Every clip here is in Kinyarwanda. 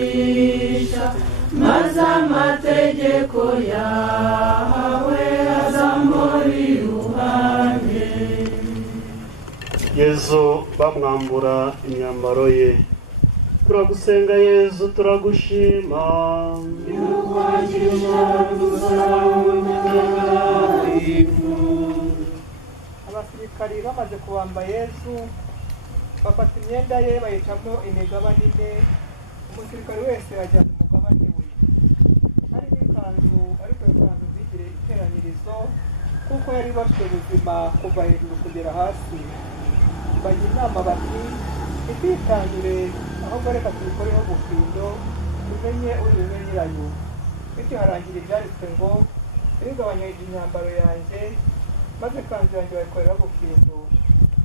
kwigisha maze amategeko yawe azamuri ruhande. Yesu bamwambura imyambaro ye. Turagusenga Yesu, turagushima abasirikari bamaze kubamba Yesu bafata imyenda ye bayicamo imigabane ine, umusirikari wese ajya ku mugabane we. Hari n'ikanzu ariko ikanzu z'igihe iteranirizo kuko yari bafite ubuzima kuva hejuru kugera hasi. Bajya inama bati ntitwitangire ahubwo reka tubikoreho ubufindo tumenye ubumenyeranye. Bityo harangira ibyanditswe ngo ntugabanye imyambaro yanjye maze kanzu yanjye bayikoreraho ubufindo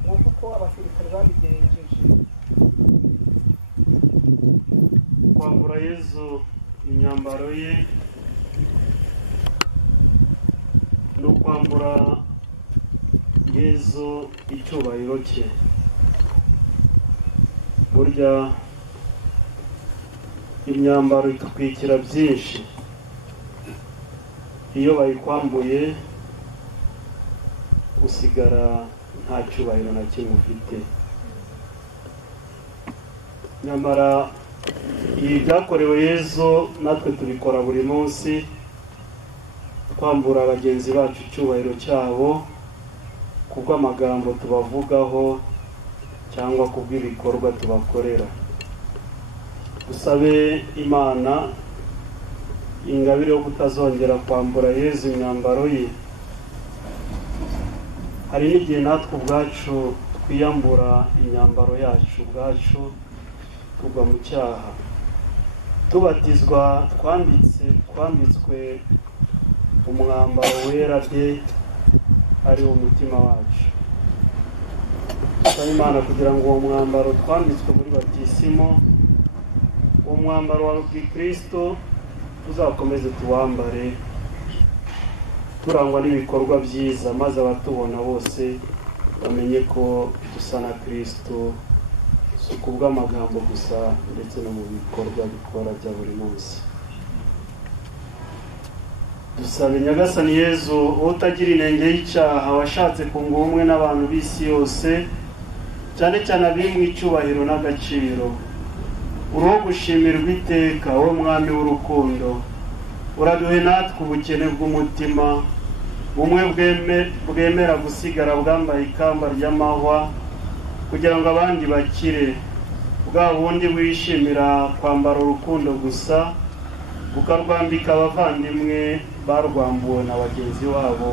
nk'uko uko abasirikare babigenjeje. kwambura Yesu imyambaro ye no kwambura Yesu icyubahiro cye. Burya imyambaro itwikira byinshi, iyo bayikwambuye usigara nta cyubahiro na kimwe ufite. Nyamara ibi byakorewe Yesu natwe tubikora buri munsi, kwambura bagenzi bacu icyubahiro cyabo kubw'amagambo tubavugaho cyangwa kubw'ibikorwa tubakorera. Dusabe Imana ingabire yo kutazongera kwambura Yesu imyambaro ye. Hari n'igihe natwe ubwacu twiyambura imyambaro yacu ubwacu tugwa mu cyaha. Tubatizwa twambitswe umwambaro wera de ari umutima wacu. Dusaba Imana kugira ngo uwo mwambaro twambitswe muri batisimo, umwambaro wa Kristo, tuzakomeze tuwambare turangwa n'ibikorwa byiza, maze abatubona bose bamenye ko dusa na Kristo, si kubw'amagambo gusa ndetse no mu bikorwa bikora bya buri munsi. Dusabe Nyagasani Yesu utagira inenge y'icyaha, washatse kunga ubumwe n'abantu b'isi yose, cyane cyane abimwe icyubahiro n'agaciro. Uruho gushimirwa iteka, wowe mwami w'urukundo, uraduhe natwe ubukene bw'umutima, bumwe bwemera gusigara bwambaye ikamba ry'amahwa, kugira ngo abandi bakire. Bwa bundi wishimira kwambara urukundo gusa, ukarwambika abavandimwe barwambuwe na bagenzi babo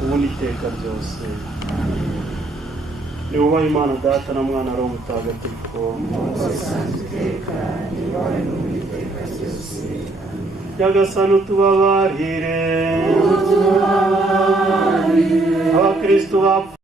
ubundi iteka ryose. Yubaha Imana Data na Mwana Roho Mutagatifu. Nyagasani utubabarire. Abakristo bapfuye